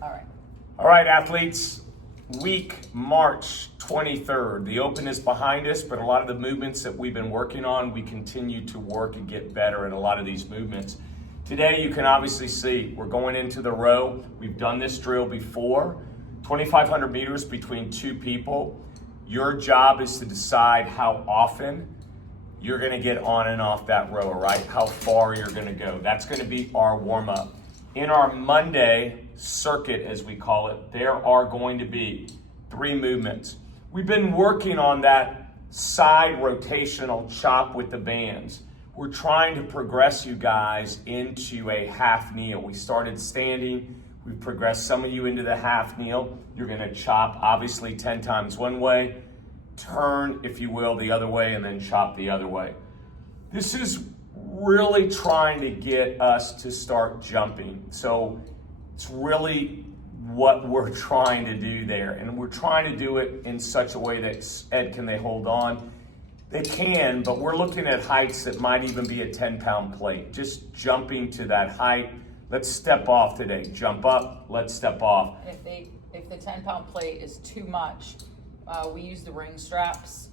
All right. All right, athletes, week March 23rd. The Open is behind us, but a lot of the movements that we've been working on, we continue to work and get better at a lot of these movements. Today, you can obviously see we're going into the row. We've done this drill before, 2,500 meters between two people. Your job is to decide how often you're gonna get on and off that row, right? How far you're gonna go. That's gonna be our warm-up. In our Monday circuit, as we call it, there are going to be 3 movements. We've been working on that side rotational chop with the bands. We're trying to progress you guys into a half kneel. We started standing, we've progressed some of you into the half kneel. You're gonna chop obviously 10 times one way, turn, if you will, the other way, and then chop the other way. This is really trying to get us to start jumping. So it's really what we're trying to do there. And we're trying to do it in such a way that, Ed, can they hold on? They can, but we're looking at heights that might even be a 10-pound plate. Just jumping to that height. Let's step off today. Jump up, let's step off. If the 10-pound plate is too much, we use the ring straps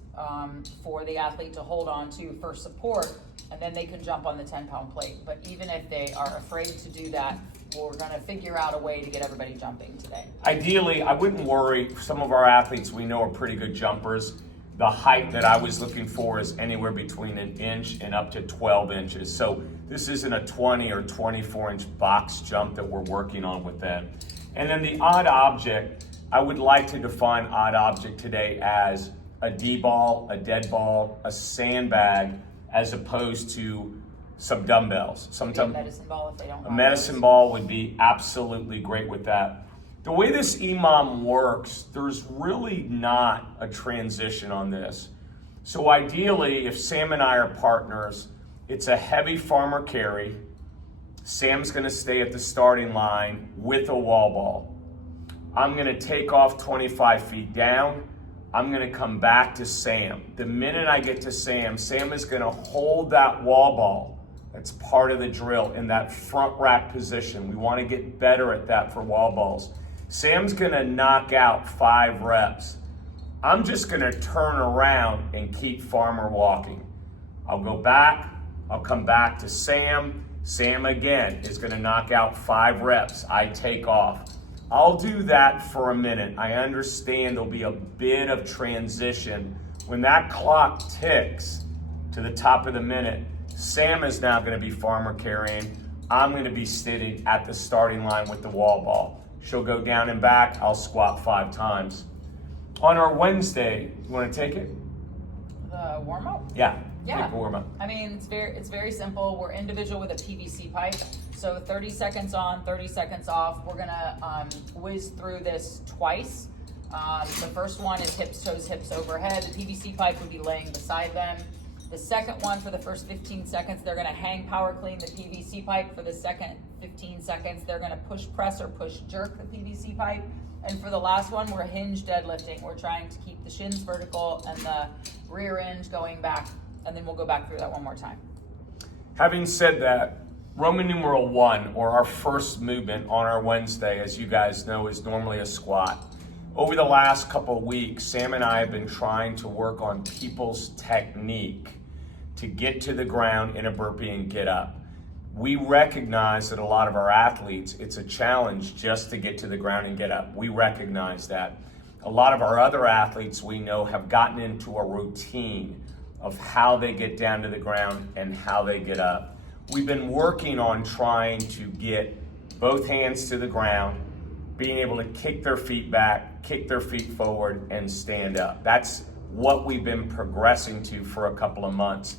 for the athlete to hold on to for support, and then they can jump on the 10-pound plate. But even if they are afraid to do that, we're gonna figure out a way to get everybody jumping today. Ideally, I wouldn't worry. Some of our athletes we know are pretty good jumpers. The height that I was looking for is anywhere between 1 inch and up to 12 inches. So this isn't a 20 or 24 inch box jump that we're working on with them. And then the odd object, I would like to define odd object today as a D-ball, a dead ball, a sandbag, as opposed to some dumbbells. Sometimes a medicine ball if they don't. A medicine ball would be absolutely great with that. The way this EMOM works, there's really not a transition on this. So ideally, if Sam and I are partners, it's a heavy farmer carry. Sam's gonna stay at the starting line with a wall ball. I'm gonna take off 25 feet down. I'm gonna come back to Sam. The minute I get to Sam, Sam is gonna hold that wall ball. That's part of the drill in that front rack position. We wanna get better at that for wall balls. Sam's gonna knock out 5 reps. I'm just gonna turn around and keep farmer walking. I'll go back, I'll come back to Sam. Sam again is gonna knock out 5 reps. I take off. I'll do that for a minute. I understand there'll be a bit of transition. When that clock ticks to the top of the minute, Sam is now gonna be farmer carrying. I'm gonna be sitting at the starting line with the wall ball. She'll go down and back, I'll squat 5 times. On our Wednesday, you wanna take it? The warm-up? Yeah. Yeah. Take a warm-up. I mean, it's very simple. We're individual with a PVC pipe. So 30 seconds on, 30 seconds off. We're gonna whiz through this twice. The first one is hips, toes, hips overhead. The PVC pipe would be laying beside them. The second one, for the first 15 seconds, they're gonna hang power clean the PVC pipe. For the second 15 seconds, they're gonna push press or push jerk the PVC pipe. And for the last one, we're hinge deadlifting. We're trying to keep the shins vertical and the rear end going back. And then we'll go back through that one more time. Having said that, Roman numeral 1, or our first movement on our Wednesday, as you guys know, is normally a squat. Over the last couple of weeks, Sam and I have been trying to work on people's technique to get to the ground in a burpee and get up. We recognize that a lot of our athletes, it's a challenge just to get to the ground and get up. We recognize that. A lot of our other athletes we know have gotten into a routine of how they get down to the ground and how they get up. We've been working on trying to get both hands to the ground, being able to kick their feet back, kick their feet forward, and stand up. That's what we've been progressing to for a couple of months.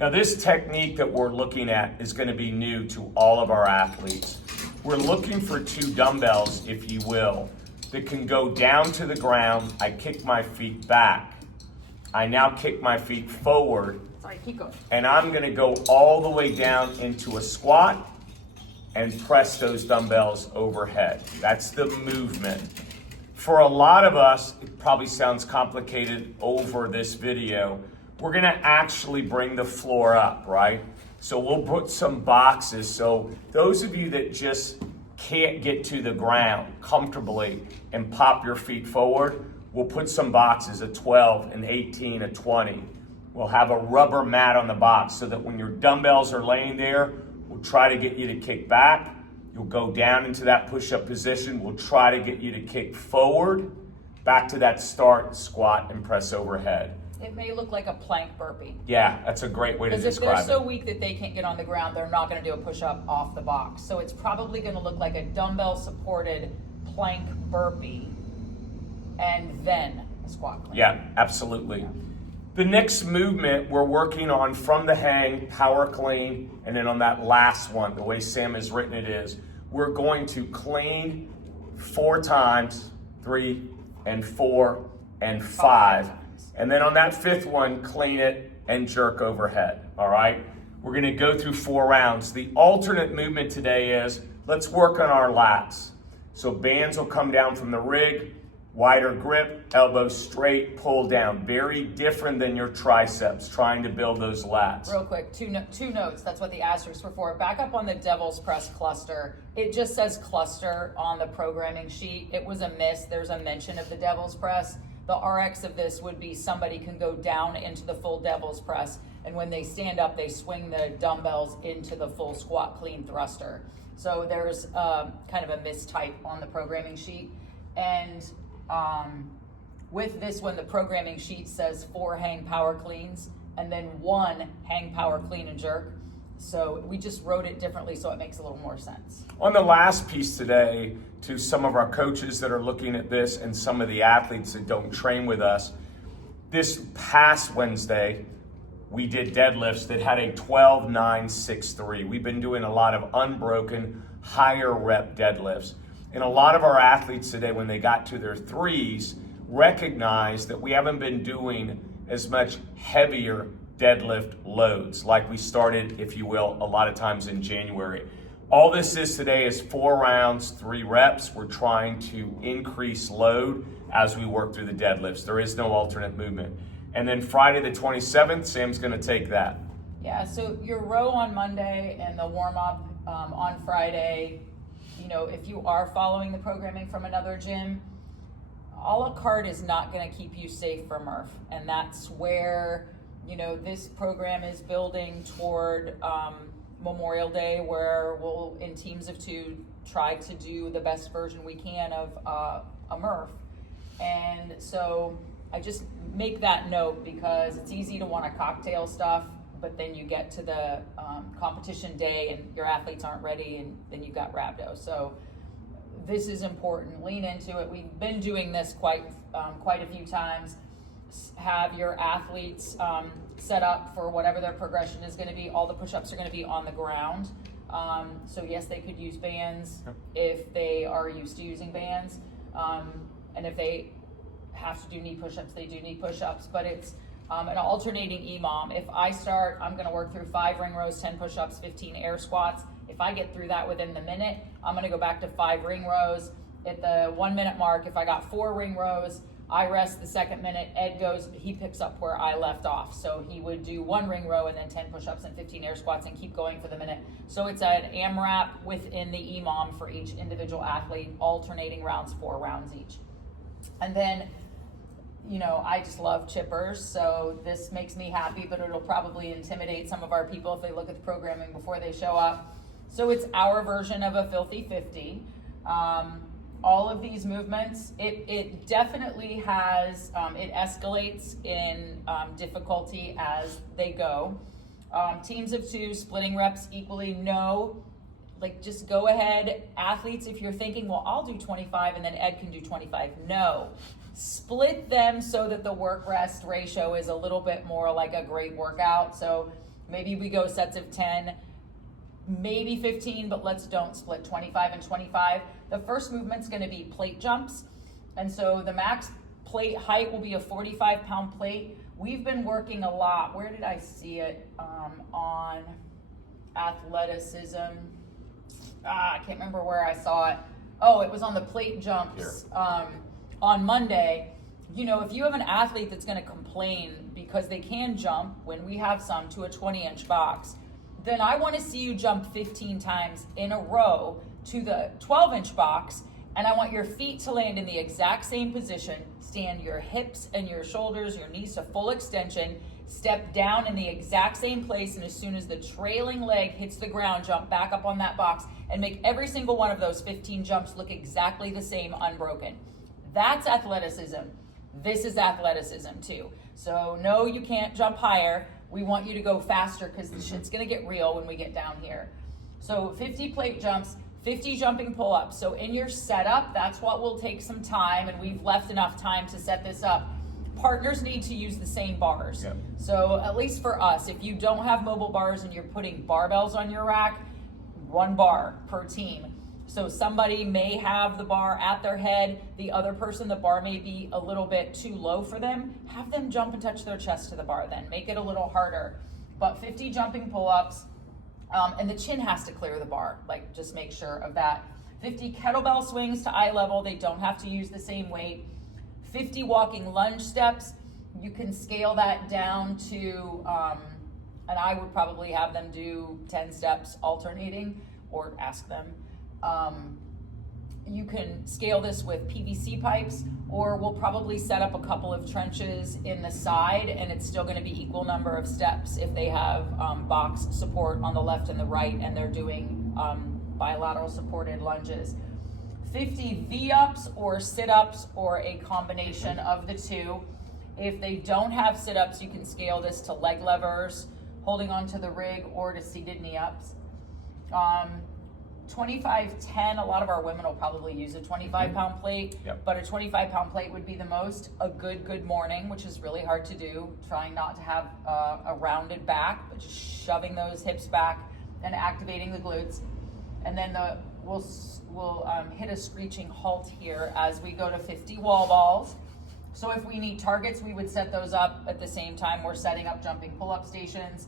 Now, this technique that we're looking at is going to be new to all of our athletes. We're looking for 2 dumbbells, if you will, that can go down to the ground. I kick my feet back. I now kick my feet forward. Sorry, keep going. And I'm gonna go all the way down into a squat and press those dumbbells overhead. That's the movement. For a lot of us, it probably sounds complicated over this video. We're gonna actually bring the floor up, right? So we'll put some boxes. So those of you that just can't get to the ground comfortably and pop your feet forward, we'll put some boxes, a 12, an 18, a 20. We'll have a rubber mat on the box so that when your dumbbells are laying there, we'll try to get you to kick back. You'll go down into that push-up position. We'll try to get you to kick forward, back to that start, squat, and press overhead. It may look like a plank burpee. Yeah, that's a great way to Because if describe they're it. so weak that they can't get on the ground, they're not going to do a push-up off the box. So it's probably going to look like a dumbbell-supported plank burpee and then a squat clean. Yeah, absolutely. The next movement we're working on from the hang, power clean, and then on that last one, the way Sam has written it is, we're going to clean 4 times, 3 and 4 and 5. And then on that 5th one, clean it and jerk overhead, all right? We're gonna go through 4 rounds. The alternate movement today is, let's work on our lats. So bands will come down from the rig, wider grip, elbows straight, pull down. Very different than your triceps, trying to build those lats. Real quick, two notes. That's what the asterisks were for. Back up on the Devil's Press cluster. It just says cluster on the programming sheet. It was a miss. There's a mention of the Devil's Press. The RX of this would be somebody can go down into the full Devil's Press, and when they stand up, they swing the dumbbells into the full squat clean thruster. So there's kind of a mistype on the programming sheet. And with this one, the programming sheet says 4 hang power cleans and then 1 hang power clean and jerk. So we just wrote it differently so it makes a little more sense. On the last piece today, to some of our coaches that are looking at this and some of the athletes that don't train with us, this past Wednesday, we did deadlifts that had a 12-9-6-3. We've been doing a lot of unbroken, higher rep deadlifts. And a lot of our athletes today, when they got to their 3s, recognized that we haven't been doing as much heavier deadlift loads like we started, if you will, a lot of times in January. All this is today is 4 rounds, 3 reps. We're trying to increase load as we work through the deadlifts. There is no alternate movement. And then Friday the 27th, Sam's gonna take that. Yeah, so your row on Monday and the warm-up on Friday, you know, if you are following the programming from another gym, a la carte is not gonna keep you safe for Murph. And that's where, you know, this program is building toward Memorial Day, where we'll, in teams of 2, try to do the best version we can of a Murph. And so I just make that note because it's easy to want to cocktail stuff, but then you get to the competition day and your athletes aren't ready, and then you got rhabdo. So this is important. Lean into it. We've been doing this quite a few times. Have your athletes set up for whatever their progression is going to be. All the push-ups are going to be on the ground. So yes, they could use bands if they are used to using bands. And if they have to do knee push-ups, they do knee push-ups. But it's an alternating EMOM. If I start, I'm going to work through 5 ring rows, 10 push-ups, 15 air squats. If I get through that within the minute, I'm going to go back to 5 ring rows. At the 1 minute mark, if I got 4 ring rows, I rest the 2nd minute. Ed goes, he picks up where I left off. So he would do 1 ring row and then 10 push-ups and 15 air squats and keep going for the minute. So it's an AMRAP within the EMOM for each individual athlete, alternating rounds, 4 rounds each. And then, you know, I just love chippers, so this makes me happy, but it'll probably intimidate some of our people if they look at the programming before they show up. So it's our version of a Filthy 50. All of these movements, it definitely has, it escalates in difficulty as they go. Teams of 2, splitting reps equally. No, like just go ahead. Athletes, if you're thinking, well, I'll do 25 and then Ed can do 25. No, split them so that the work rest ratio is a little bit more like a great workout. So maybe we go sets of 10, maybe 15, but let's don't split 25 and 25. The first movement's gonna be plate jumps. And so the max plate height will be a 45-pound plate. We've been working a lot. Where did I see it? On athleticism. I can't remember where I saw it. Oh, it was on the plate jumps on Monday. You know, if you have an athlete that's gonna complain because they can jump, when we have some, to a 20-inch box, then I wanna see you jump 15 times in a row to the 12-inch box, and I want your feet to land in the exact same position. Stand your hips and your shoulders, your knees to full extension. Step down in the exact same place, and as soon as the trailing leg hits the ground, jump back up on that box and make every single one of those 15 jumps look exactly the same, unbroken. That's athleticism. This is athleticism too. So no, you can't jump higher. We want you to go faster because the shit's gonna get real when we get down here. So 50 plate jumps, 50 jumping pull-ups. So in your setup, that's what will take some time, and we've left enough time to set this up. Partners need to use the same bars. Yep. So at least for us, if you don't have mobile bars and you're putting barbells on your rack, 1 bar per team. So somebody may have the bar at their head, the other person, the bar may be a little bit too low for them. Have them jump and touch their chest to the bar then. Make it a little harder. But 50 jumping pull-ups, and the chin has to clear the bar. Like, just make sure of that. 50 kettlebell swings to eye level. They don't have to use the same weight. 50 walking lunge steps. You can scale that down to, and I would probably have them do 10 steps alternating, or ask them. You can scale this with PVC pipes, or we'll probably set up a couple of trenches in the side, and it's still going to be equal number of steps if they have box support on the left and the right, and they're doing bilateral supported lunges. 50 V-ups or sit-ups, or a combination of the two. If they don't have sit-ups, you can scale this to leg levers, holding onto the rig, or to seated knee-ups. 25-10, a lot of our women will probably use a 25-pound plate, Yep. but a 25-pound plate would be the most. A good morning, which is really hard to do, trying not to have a rounded back, but just shoving those hips back and activating the glutes. And then we'll hit a screeching halt here as we go to 50 wall balls. So if we need targets, we would set those up at the same time we're setting up jumping pull-up stations.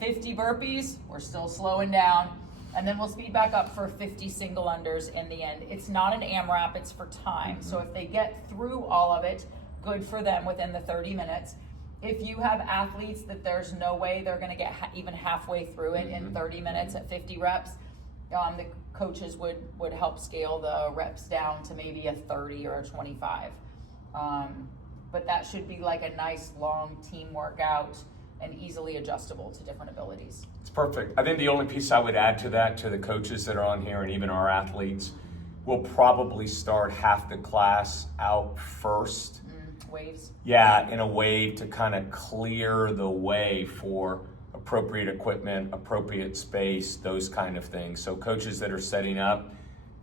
50 burpees, we're still slowing down. And then we'll speed back up for 50 single unders in the end. It's not an AMRAP, it's for time. So if they get through all of it, good for them within the 30 minutes. If you have athletes that there's no way they're gonna get even halfway through it in 30 minutes at 50 reps, the coaches would help scale the reps down to maybe a 30 or a 25. But that should be like a nice long team workout and easily adjustable to different abilities. It's perfect. I think the only piece I would add to that, to the coaches that are on here and even our athletes, we'll probably start half the class out first. Waves. Yeah, in a wave to kind of clear the way for appropriate equipment, appropriate space, those kind of things. So coaches that are setting up,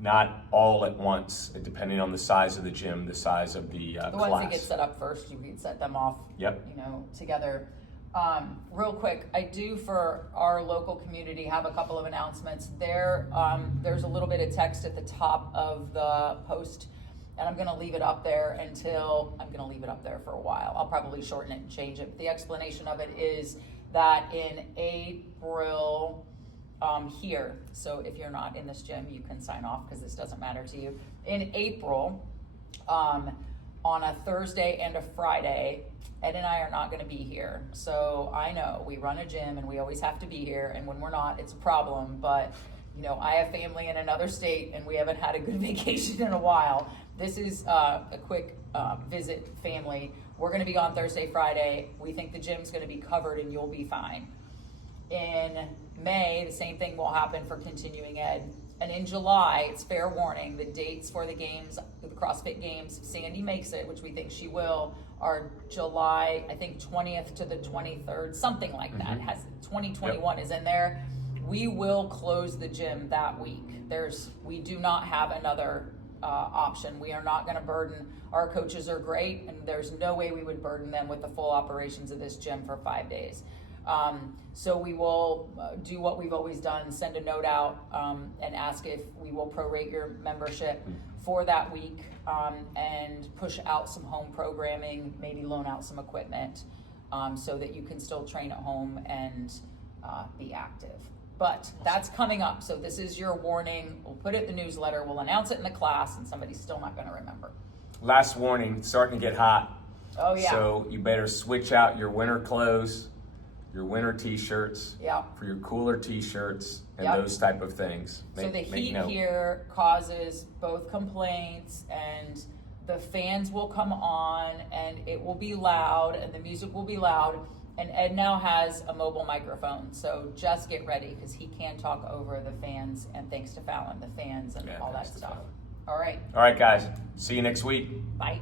not all at once, depending on the size of the gym, the size of the class. The ones that get set up first, you can set them off, Yep. Together. Real quick, I do, for our local community, have a couple of announcements. There's a little bit of text at the top of the post, and I'm gonna leave it up there for a while. I'll probably shorten it and change it. But the explanation of it is that in April, here, so if you're not in this gym, you can sign off because this doesn't matter to you. In April, on a Thursday and a Friday, Ed and I are not gonna be here. So I know we run a gym and we always have to be here, and when we're not, it's a problem, but I have family in another state and we haven't had a good vacation in a while. This is a quick visit family. We're gonna be on Thursday, Friday. We think the gym's gonna be covered and you'll be fine. In May, the same thing will happen for continuing ed. And in July, it's fair warning, the dates for the games, the CrossFit Games, Sandy makes it, which we think she will, are July, I think 20th to the 23rd, something like that. Has 2021 is in there. We will close the gym that week. We do not have another option. We are not gonna burden, our coaches are great, and there's no way we would burden them with the full operations of this gym for 5 days. So we will do what we've always done, send a note out and ask if we will prorate your membership for that week, and push out some home programming, maybe loan out some equipment, so that you can still train at home and be active. But that's coming up, so this is your warning. We'll put it in the newsletter, we'll announce it in the class, and somebody's still not gonna remember. Last warning, it's starting to get hot. Oh yeah. So you better switch out your winter clothes. your winter t-shirts, Yeah. for your cooler t-shirts, and Yep. those type of things. So the Make heat note. here causes both complaints, and the fans will come on and it will be loud and the music will be loud. And Ed now has a mobile microphone, so just get ready because he can talk over the fans, and thanks to Fallon, the fans and Yeah, all that thanks to stuff. Fallon. All right, All right, guys. See you next week. bye.